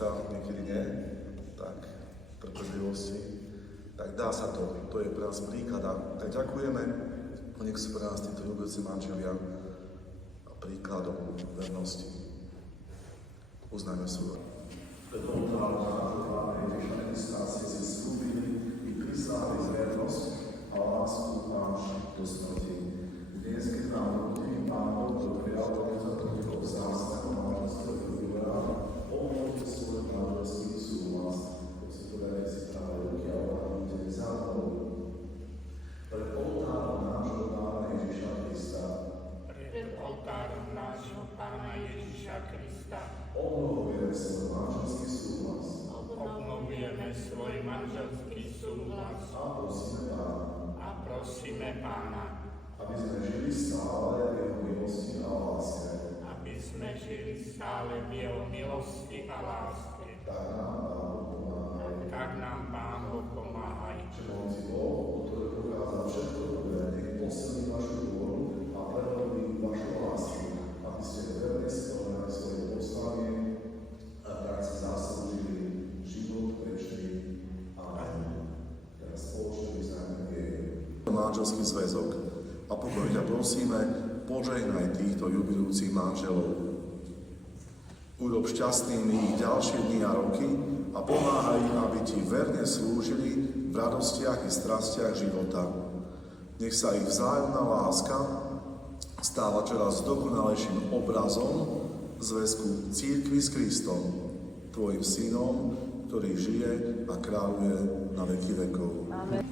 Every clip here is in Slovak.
sa, niekedy nie, tak trpezlivosti, tak dá sa to. To je pre nás príklad. A tak ďakujeme, nech sú pre nás títo ľubujúci manželia príkladom vernosti. Uznajme svoj. Pred oltárom nášho Pána Ježiša Krista ste si slúbili i prisláhli vernosť a lásku váš do smrti. Dnes, keď nám nutný Pán doprial, ktorý sa protýkol zástavom manželského jubilea, obnovte svoj manželský súhlas, keď si podajte si práve ruky a ohľadnite za mnou. Pred oltárom nášho Pána Ježiša Krista obnovujeme svoj manželský súhlas. A prosíme Pána, aby sme žili stále v jeho milosti a láske. Tak nám Pán Boh pomáhaj. Všemohúci Boh, ktorý pokázal všetko dobré, nech posilní vašu dôveru a prehlbí vašu lásku, aby ste verne splňali svoje poslanie a tak si zaslúžili život večný. Amen. Teraz spoločne vyznajme vieru. Manželský zväzok. A pokojne ťa prosíme, požehnaj týchto jubilujúcich manželov. Urob šťastnými ich ďalšie dni a roky a pomáhaj im, aby ti verne slúžili v radostiach i strastiach života. Nech sa ich vzájomná láska stáva čoraz dokonalejším obrazom zväzku cirkvi s Kristom, tvojim synom, ktorý žije a kráľuje na veky vekov. Amen.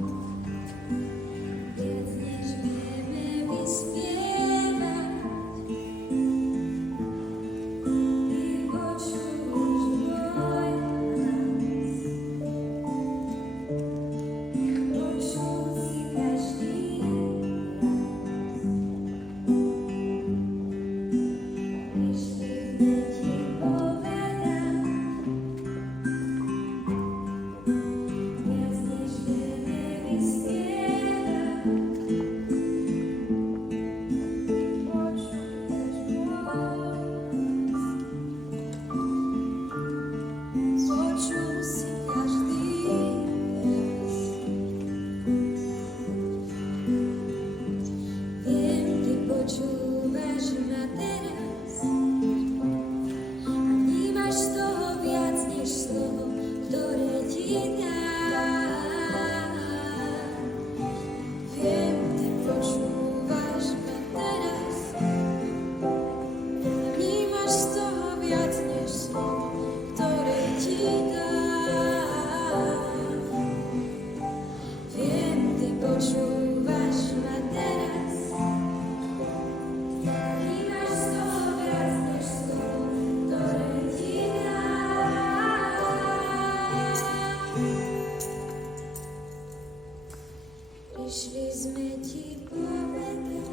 Prišli sme ti povedať,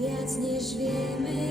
viac než vieme